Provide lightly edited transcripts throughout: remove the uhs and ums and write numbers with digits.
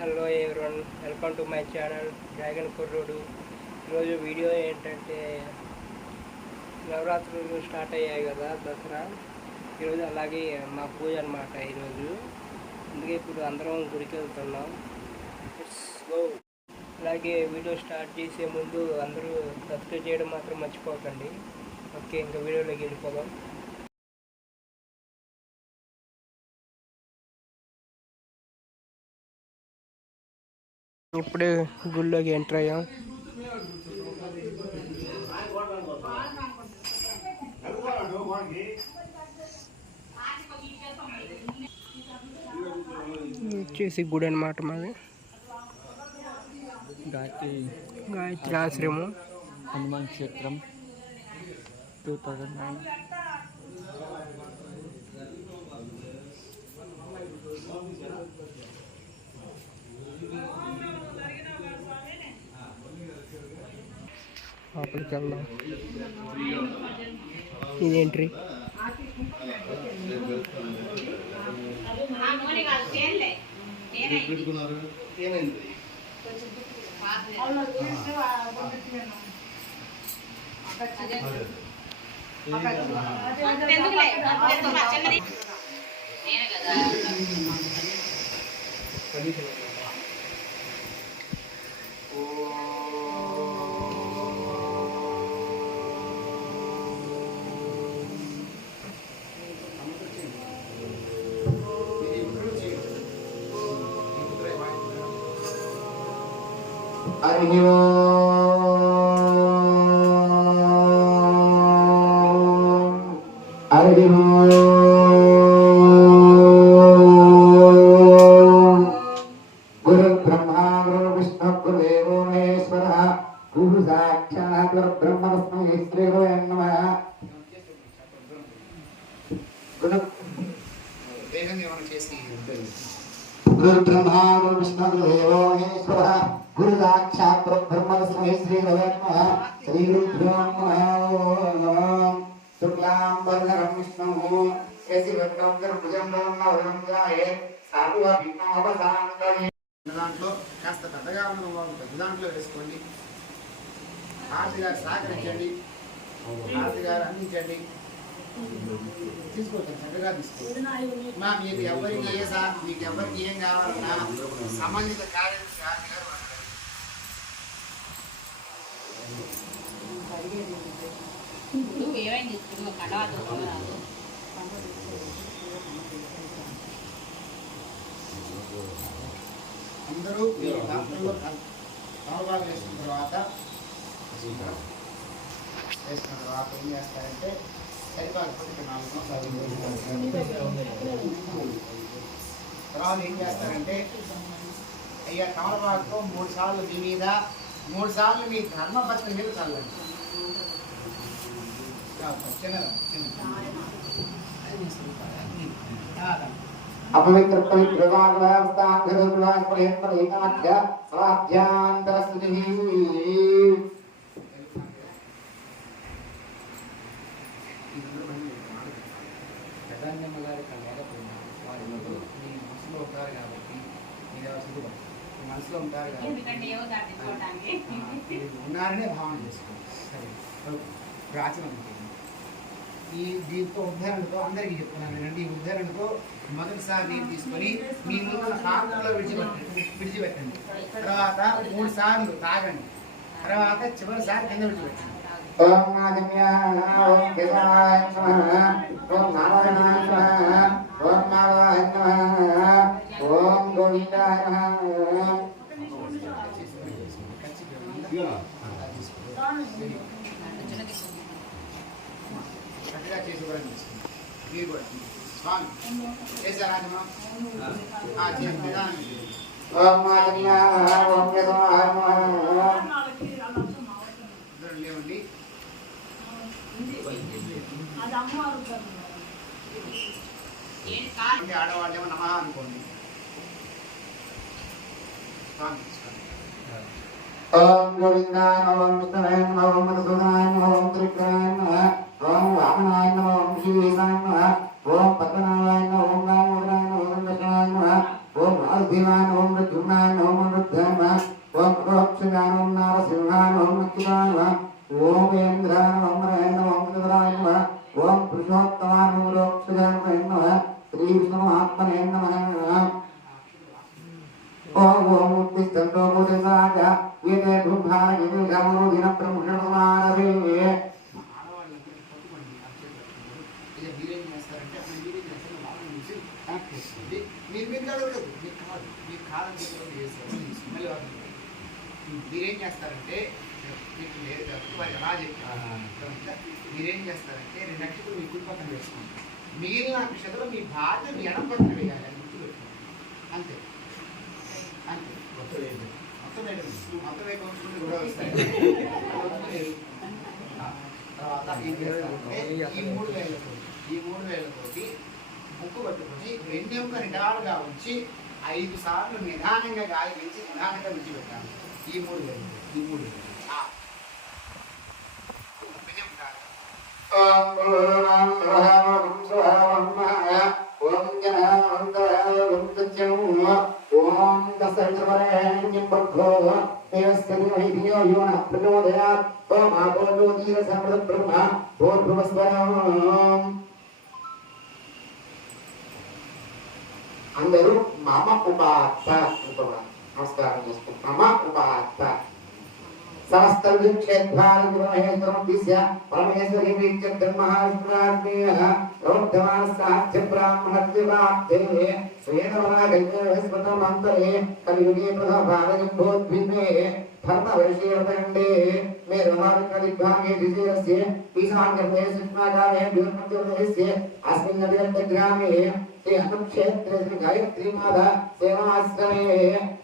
Hello everyone, welcome to my channel dragon కుర్రోడు. ఈరోజు video ఏంటంటే నవరాత్రులు స్టార్ట్ అయ్యాయి కదా, దసరా ఈరోజు. అలాగే మా పూజ అనమాట ఈరోజు. అందుకే ఇప్పుడు అందరం గుడికి వెళ్తున్నాం. Let's go. అలాగే వీడియో స్టార్ట్ చేసే ముందు అందరూ సబ్స్క్రైబ్ చేయడం మాత్రం మర్చిపోకండి. ఓకే, ఇంకా వీడియోలోకి వెళ్ళిపోదాం. ఇప్పుడే గుళ్ళోకి ఎంటర్ అయ్యాం. వచ్చేసి గుడి అనమాట మాది. గాయత్రి ఆశ్రమం, హనుమాన్ క్షేత్రం 2009. లోపలికి వెళ్దాం. ఇది ఎంట్రీ. హరి ఓం హరి ఓం గురు బ్రహ్మా గురు విష్ణు గురుదేవో మహేశ్వరః గురు సాక్షాత్ పరబ్రహ్మ తస్మై శ్రీ గురవే నమః. గురు బ్రహ్మా గురు విష్ణు గురుదేవో మహేశ్వరః గురు సాక్షాత్ పరబ్రహ్మ తస్మై శ్రీ గురవే నమః. శ్రీ గురుభ్యో నమః. శుక్లాంబరధరం విష్ణుః శశివర్ణం చతుర్భుజం ప్రసన్నవదనం ధ్యాయేత్ సర్వ విఘ్నోపశాంతయే. దాంట్లో కాస్త పెద్దగా ఉన్న వాళ్ళు పెద్ద దాంట్లో వేసుకోండి. హారతి గారు సహకరించండి, హారతి గారు అందించండి. తీసుకోవచ్చు, చక్కగా తీసుకోవచ్చు. మా మీకు ఎవరికి మీకు ఎవరికి ఏం కావాలన్నా సంబంధిత కార్యదర్శి హారతి గారు అందరూ దాంట్లో సమభాగం వేసుకున్న తర్వాత ఏం చేస్తారంటే సరిపాకపోతే తర్వాత ఏం చేస్తారంటే అయ్యా తమలపాకుతో 3 సార్లు మీ మీద 3 సార్లు మీ ధర్మపత్ని మీద చల్లండి. అపవిత్ర పవిత్ర వాగ్వాస్తాంగరుద్వాస్పరేంద్ర ఏకాధ్య స్వాధ్యాంతరస్తుతిః. ప్రధానమ్మ గారి లేకపోయినా వారి మీ మనసులో ఉంటారు కాబట్టి మీ మనసులో ఉంటారు కాబట్టి ఉన్నారనే భావన చేసుకోండి. సరే, ప్రాచీనం దీంతో ఉద్ధరణతో అందరికీ చెప్తున్నాను వినండి. ఈ ఉద్ధరణతో మొదటిసారి నీరు తీసుకొని మీ ముందు పాత్రలో విడిచిపెట్టండి. తర్వాత 3 సార్లు తాగండి. తర్వాత చివరిసారి కింద విడిచిపెట్టండి. ఓం నాదిన్యాయ ఓం కేశవాయ నమః ఓం నారాయణాయ నమః ఓం మాధవాయ నమః ఓం గోవిందాయ నమః. చక్కగా చేసి కూడా తీసుకోండి. మీరు కూడా స్వామి చేశారాజమా ఓం నాదిన్యాయ ఓం కేశవాయ నమః. లేవండి. ఆడవాళ్ళేమో నమ అనుకోండి. స్వామి ఓం గోవిందాయ నమః ఓం విష్ణువే నమః ఓం మధుసూదనాయ నమః ఓం త్రివిక్రమాయ నమః ఓం వామనాయ నమః ఓం శ్రీవేశాయ నమః ఓం పద్మనాభాయ నమః ఓం దామోదరాయ నమః ఓం దక్షిణాయ నమః ఓం वासुदेवाय ओम मृत्युंजयाय ओम रुद्राय ओम प्रोक्षजाय ओम नारसिंहाय ओम मृत्युंजयाय ओम इंद्राय ओम रयण ओम इंद्राय ओम पुरुषोत्तमाय ओम रोक्षजाय नमः श्री विष्णु महात्मने नमः ओम ओम उत्तिष्ठन्तो भूतराजा येते ब्रह्माय येते गामो दिन ब्रह्मणमारवे మీరేం చేస్తారంటే మీరేం చేస్తారంటే రెండు అక్షతలు మీ కుడి పక్కన వేసుకోండి. మిగిలిన అక్షతలు మీ భార్య మీ ఎడం పక్కన వేయాలి అని గుర్తుపెట్టుకోండి. అంతే అంతే మొత్తం వేసుకుంటే కూడా వస్తాయి. తర్వాత ఏం చేస్తారంటే ఈ మూడు వేలతోటి ముక్కు పట్టుకొని వెన్నెముక నిటారుగా ఉంచి 5 సార్లు నిదానంగా గాలి పీల్చి నిదానంగా విడిచిపెట్టాలి. ఈ మూడు వేలు అందరూ మమ ఉపాత నమస్కారం చేసుకుంటాం. మమ ఉపాత సమస్తక్షేత్రం దిశ పరమేశ్వరి బ్రహ్మహాస్మరాజ్ఞేయ ప్రవర్ధమానసాధ్య బ్రాహ్మణత్యే శ్వేతవరాగంతరే కలియుగే ప్రథమభాగోద్భిన్నే ధర్మవర్షీయండే మే రమాదిభాగే విజయస్య ఈశాన్యే సుష్మాకారే ద్యూర్మధ్యప్రదేశే అస్మిన్ నగరగ్రామే శ్రీ హనుక్షేత్రే శ్రీ గాయత్రీ మాతా సేవాశ్రమే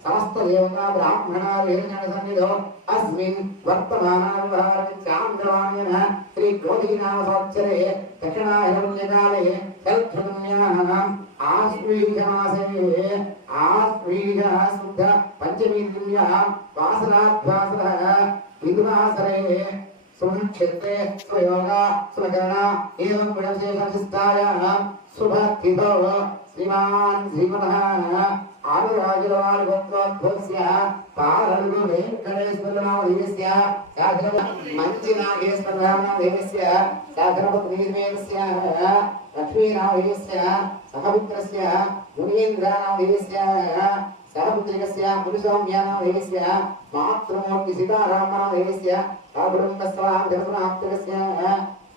సమస్త దేవతా బ్రాహ్మణ వేదన సన్నిధో अस्मिन् वर्तमानानुभावार्चान्द्रवाणेन श्री क्रोधीनाम संवत्सरे दक्षिणाहिरण्यकाले कल्पन्याः आश्वीजमासे आश्वीजः शुद्ध पञ्चमी दिव्याः वासराद्वासरः विदुरासरे सुक्षेत्रे स्वयोगा स्वकरणा एवं गुणविशेषविस्तारः शुभस्थितो श्रीमान् श्रीमतः आदिराजवारगोत्रोद्भवस्य पारलुगु वेङ्कटेश्वरनामधेयस्य मञ्चिनागेश्वरनामधेयस्य साधनपत्नीमेनस्य लक्ष्मीनामधेयस्य सहपुत्रस्य मुनीन्द्रनामधेयस्य सहपुत्रिकस्य मुनिसौम्यानामधेयस्य मातृमूर्तिसीतारामनामधेयस्य सहकुटुम्बस्वान्तरसुनाप्तकस्य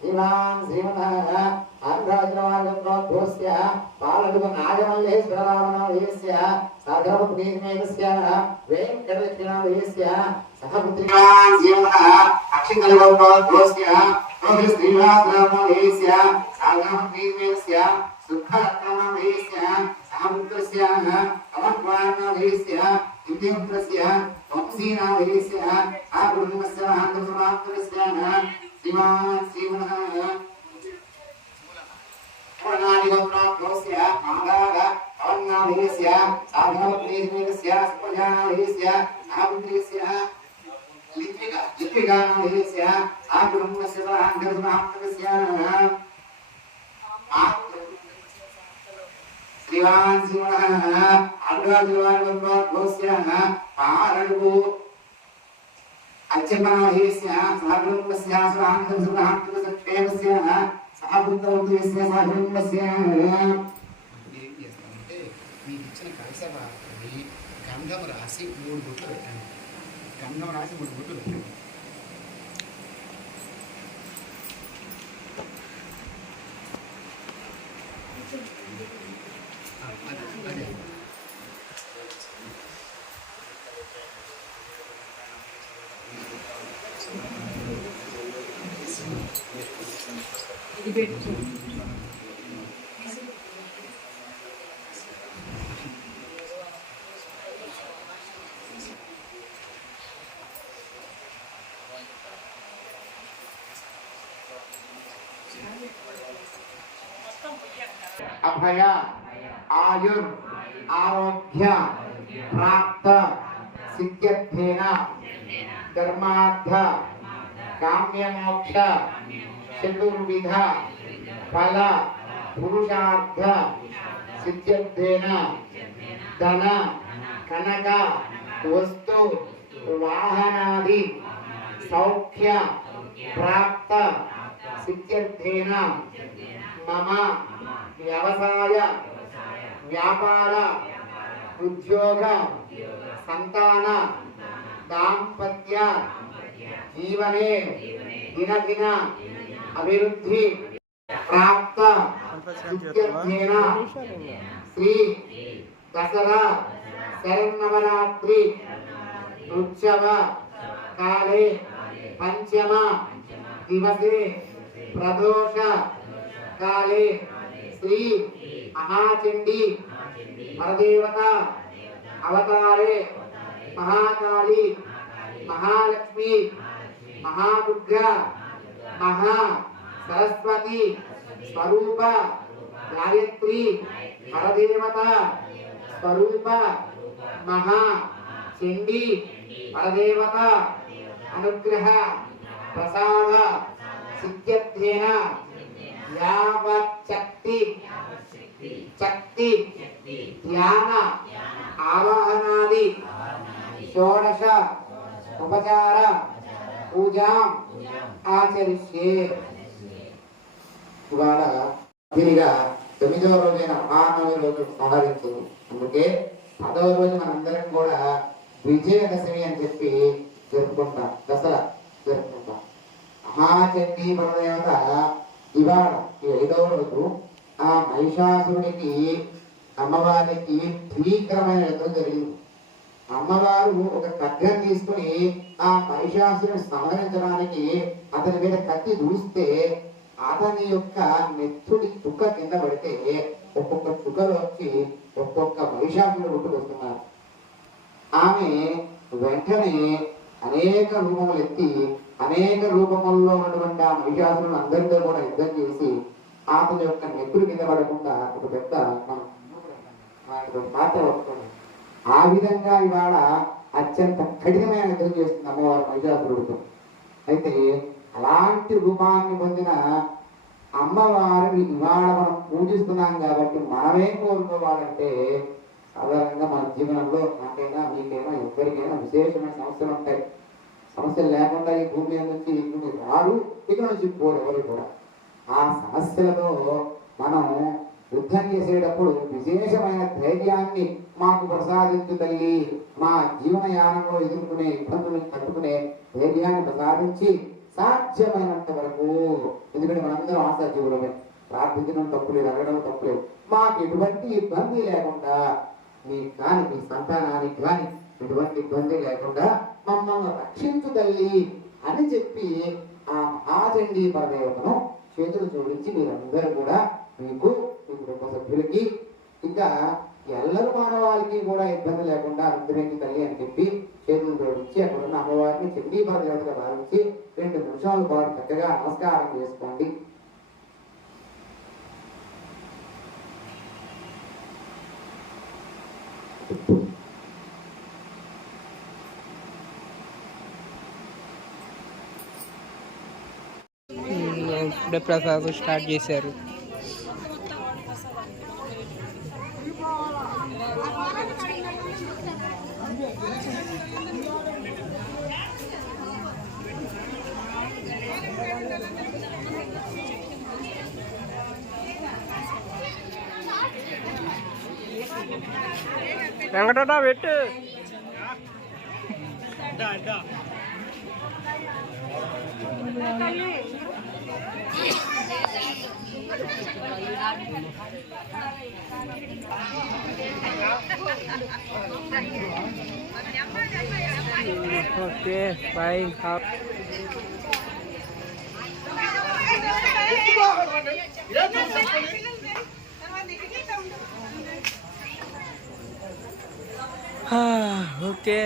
श्रीमान् श्रीमतः आन्ध्राजनवार्गोद्भवस्य पालुगनागमल्लेश्वररामनामधेयस्य साधनपत्नीमेनस्य वेङ्कटलक्ष्मीनामधेयस्य सहपुत्रिकान् श्रीमतः अक्षितलगोद्भवस्य श्रीनिवासरामनामधेयस्य साधनपत्नीमेनस्य सुखरत्ननामधेयस्य सहपुत्रस्य अमर्वानामधेयस्य दिव्यपुत्रस्य वंशीनामधेयस्य आकुटुम्बस्य आन्तरसुनाप्तकस्य श्रीमान् श्रीमतः पूर्णादिगोत्रोद्भवस्य मागाग अवन्नामधेयस्य साधनपत्नीमेनस्य सुप्रजानामधेयस्य सहपुत्रिकस्य लित्विकानामधेयस्य आकुटुम्बस्य आन्तरसुनाप्तकस्य श्रीमान् श्रीमतः आन्ध्राजनवार्गोद्भवस्य पारलुगु अच्युतनामधेयस्य सहकुटुम्बस्य आन्तरसुनाप्तकस्य सहपुत्रस्य सहकुटुम्बस्य ఏం చేస్తామంటే మీకు ఇచ్చిన కలశభాగాన్ని గంధం రాసి 3 బొట్లు పెట్టండి. గంధం రాసి 3 బొట్లు పెట్టండి. అదే ఇది పెట్టు. अभय आयुर आरोग्य प्राप्त सिद्ध्यर्थेन धर्मार्थ काम्य मोक्ष चतुर्विध फल पुरुषार्थ సిద్ధ్యర్థేన ధన కనక వస్తు వాహనాది సౌఖ్య ప్రాప్త సిద్ధ్యర్థేన మమ వ్యవసాయ వ్యాపార ఉద్యోగ సంతాన దాంపత్య జీవనే దినదిన అభివృద్ధి ప్రాప్త సిద్ధ్యర్థేన శ్రీ దసరా శరన్నవరాత్రి ఉత్సవ కాలే పంచమ దివసే ప్రదోష కాలే శ్రీ మహాచండీ పరదేవత అవతారే మహాకాళి మహాలక్ష్మి మహాదుర్గ మహా సరస్వతి స్వరూప గాయత్రి పరదేవత స్వరూప మహా చండీ పరదేవత అనుగ్రహ ప్రసాద సిద్ధ్యర్థేన యావచ్చక్తి శక్తి ధ్యాన ఆవాహనాది షోడశ ఉపచార పూజాం ఆచరిష్యే. ఇవాళ దీనిగా 9వ రోజైన మహానవమి రోజు సంహరించింది. అందుకే 10వ రోజు మనందరం కూడా విజయదశమి అని చెప్పి జరుపుకుంటాం, దసరా జరుపుకుంటాం. మహాచండీ పరదేవత ఇవాళ ఈ 5వ రోజు ఆ మహిషాసురుడికి అమ్మవారికి భీకరమైన యుద్ధం జరిగింది. అమ్మవారు ఒక ఖడ్గం తీసుకుని ఆ మహిషాసురుని సంహరించడానికి అతని మీద కత్తి దూస్తే అతని యొక్క నెత్తుడి చుక్క కింద పడితే ఒక్కొక్క చుక్కలోకి ఒక్కొక్క మహిషాసురుడు పుట్టుకొస్తున్నారు. ఆమె వెంటనే అనేక రూపములు ఎత్తి అనేక రూపముల్లో ఉన్నటువంటి ఆ మహిషాసురులను అందరితో కూడా యుద్ధం చేసి అతని యొక్క నెత్తుడి కింద పడకుండా ఒక పెద్ద పాత్ర వస్తుంది. ఆ విధంగా ఇవాళ అత్యంత కఠినమైన యుద్ధం చేస్తుంది అమ్మవారు మహిషాసురుడితో. అయితే అలాంటి రూపాన్ని పొందిన అమ్మవారిని ఇవాళ మనం పూజిస్తున్నాం కాబట్టి మనమేం కోరుకోవాలంటే, సాధారణంగా మన జీవనంలో నాకైనా మీకైనా ఎవరికైనా విశేషమైన సమస్యలు ఉంటాయి. సమస్యలు లేకుండా ఈ భూమి నుంచి ఇంటికి రారు, ఇక్కడ నుంచి పోరు ఎవరు కూడా. ఆ సమస్యలతో మనం యుద్ధం చేసేటప్పుడు విశేషమైన ధైర్యాన్ని మాకు ప్రసాదించు తల్లి, మా జీవనయానంలో ఎదుర్కొనే ఇబ్బందులను తట్టుకునే ధైర్యాన్ని ప్రసాదించి సాధ్యమైనంత వరకు, ఎందుకంటే మనందరం ఆశాజీవులమే, ప్రార్థించడం తప్పులేదు, అడగడం తప్పులేదు, మాకు ఎటువంటి ఇబ్బంది లేకుండా మీకు కానీ మీ సంతానానికి కానీ ఎటువంటి ఇబ్బంది లేకుండా మమ్మల్ని రక్షించు తల్లి అని చెప్పి ఆ మహాచండీ పరదేవతను చేతులు జోడించి మీరందరూ కూడా మీకు మీ కుటుంబ సభ్యులకి ఇంకా ఎల్లరు మానవాళికి కూడా ఇబ్బంది లేకుండా అనుగ్రహించి తల్లి అని చెప్పి చేతులు జోడించి అక్కడ ఉన్న అమ్మవారిని చండీ పరదేవతగా భావించి 2 నిమిషాల పాటు చక్కగా నమస్కారం చేసుకోండి. ఇప్పుడే ప్రసాదం స్టార్ట్ చేశారు. వెంకటట పెట్టు. Okay bye. ఓకే,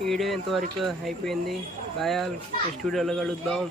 వీడియో ఇంతవరకు అయిపోయింది. బాయ్, స్టూడియోలో కలుద్దాం.